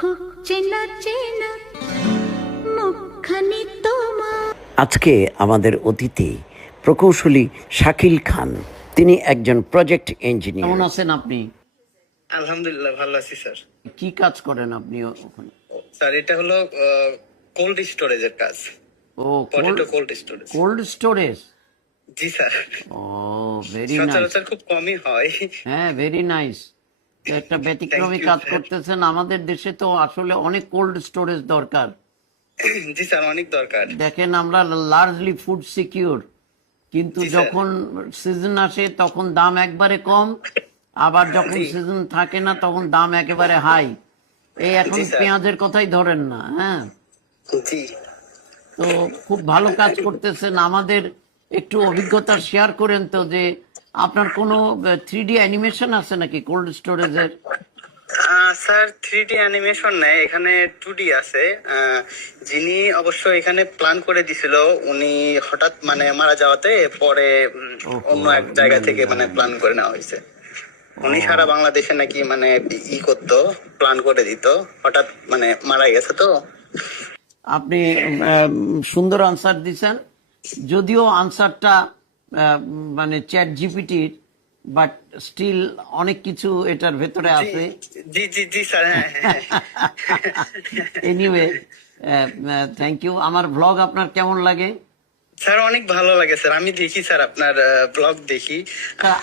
খুব চেনা চেনা মুখখানি তোমার। আজকে আমাদের অতিথি প্রকৌশলী শাকিল খান। তিনি একজন প্রজেক্ট ইঞ্জিনিয়ার। কেমন আছেন আপনি? আলহামদুলিল্লাহ ভালো আছি স্যার। কি কাজ করেন আপনি ওখানে? স্যার এটা হলো কোল্ড স্টোরেজের কাজ। ও, potato cold storage. Cold storage. জি স্যার। ও, ভেরি নাইস। সচরাচর খুব কমই হয়। হ্যাঁ, ভেরি নাইস। একটা ব্যতিক্রমী Thank you, কাজ sir. করতেছেন। আমাদের দেশে তো আসলে অনেক কোল্ড স্টোরেজ দরকার। জি স্যার, অনেক দরকার। দেখেন, আমরা লার্জলি ফুড সিকিউর, কিন্তু জি, স্যার। যখন সিজন আসে তখন দাম একবারে কম, আবার যখন জি। সিজন থাকে না তখন দাম একেবারে হাই। এই এখন জি, স্যার। পেঁয়াজের কথাই ধরেন না। হ্যাঁ, জি তো খুব ভালো কাজ করতেছেন। আমাদের একটু অভিজ্ঞতা শেয়ার করেন তো, যে আপনার কোনো 3D অ্যানিমেশন আছে নাকি কোল্ড স্টোরেজের? স্যার 3D অ্যানিমেশন নেই, এখানে 2D আছে। যিনি অবশ্য এখানে প্ল্যান করে দিছিল, উনি হঠাৎ মানে মারা যাওয়াতে পরে অন্য এক জায়গা থেকে মানে প্ল্যান করে নেওয়া হয়েছে। উনি সারা বাংলাদেশে নাকি মানে করতো, প্ল্যান করে দিত, হঠাৎ মানে মারা গেছে তো। আপনি সুন্দর আনসার দিছেন, যদিও আনসারটা মানে চ্যাট জিপিটির, বাট স্টিল অনেক কিছু এটার ভেতরে আছে। জি জি জি স্যার। হ্যাঁ এনিওয়ে, থ্যাংক ইউ। আমার ব্লগ আপনার কেমন লাগে? স্যার অনেক ভালো লাগে স্যার, আমি দেখি স্যার, আপনার ব্লগ দেখি।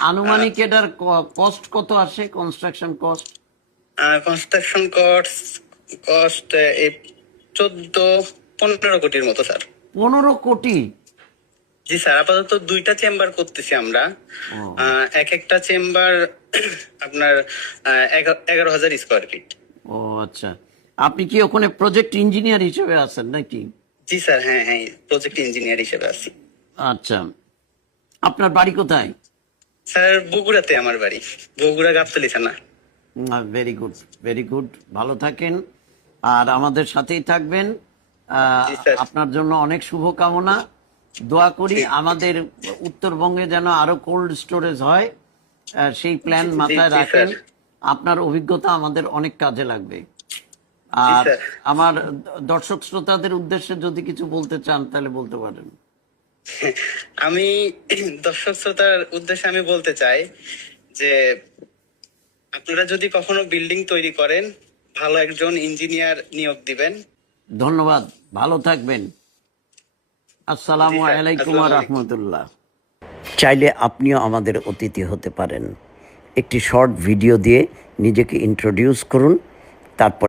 আনুমানিক এটার কস্ট কত আসে, কনস্ট্রাকশন কস্ট? কনস্ট্রাকশন কস্ট 14-15 কোটির মতো স্যার। 15 কোটি? জি স্যার, আপাতত 2টা চেম্বার করতেছি আমরা। এক একটা চেম্বার আপনার 11,000 স্কোয়ার ফিট। ও আচ্ছা, আপনি কি ওখানে প্রজেক্ট ইঞ্জিনিয়ার হিসেবে আছেন নাকি? জি স্যার, হ্যাঁ হ্যাঁ, প্রজেক্ট ইঞ্জিনিয়ার হিসেবে আছি। আচ্ছা, আপনার বাড়ি কোথায়? স্যার বগুড়াতে আমার বাড়ি, বগুড়া গাবতলী থানা। Very good, very good. ভালো থাকেন আর আমাদের সাথেই থাকবেন। জি স্যার। আপনার জন্য অনেক শুভকামনা। দোয়া করি আমাদের উত্তরবঙ্গে যেন আরো কোল্ড স্টোরেজ হয়, সেই প্ল্যান মাথায় জি, জি, রাখেন। স্যার। আপনার অভিজ্ঞতা আমাদের অনেক কাজে লাগবে। জি, আর স্যার। আমার দর্শক শ্রোতাদের উদ্দেশ্যে যদি কিছু বলতে চান তাহলে বলতে পারেন। আমি দর্শক শ্রোতার উদ্দেশ্যে আমি বলতে চাই যে আপনারা যদি কখনো বিল্ডিং তৈরি করেন, ভালো একজন ইঞ্জিনিয়ার নিয়োগ দিবেন। ধন্যবাদ, ভালো থাকবেন। আসসালামু জি, স্যার। আলাইকুম ওয়া আসসালামু আলাইকুম। রাহমাতুল্লাহ। চাইলে আপনিও আমাদের অতিথি হতে পারেন। একটি শর্ট ভিডিও দিয়ে নিজেকে ইন্ট্রোডিউস করুন, তারপর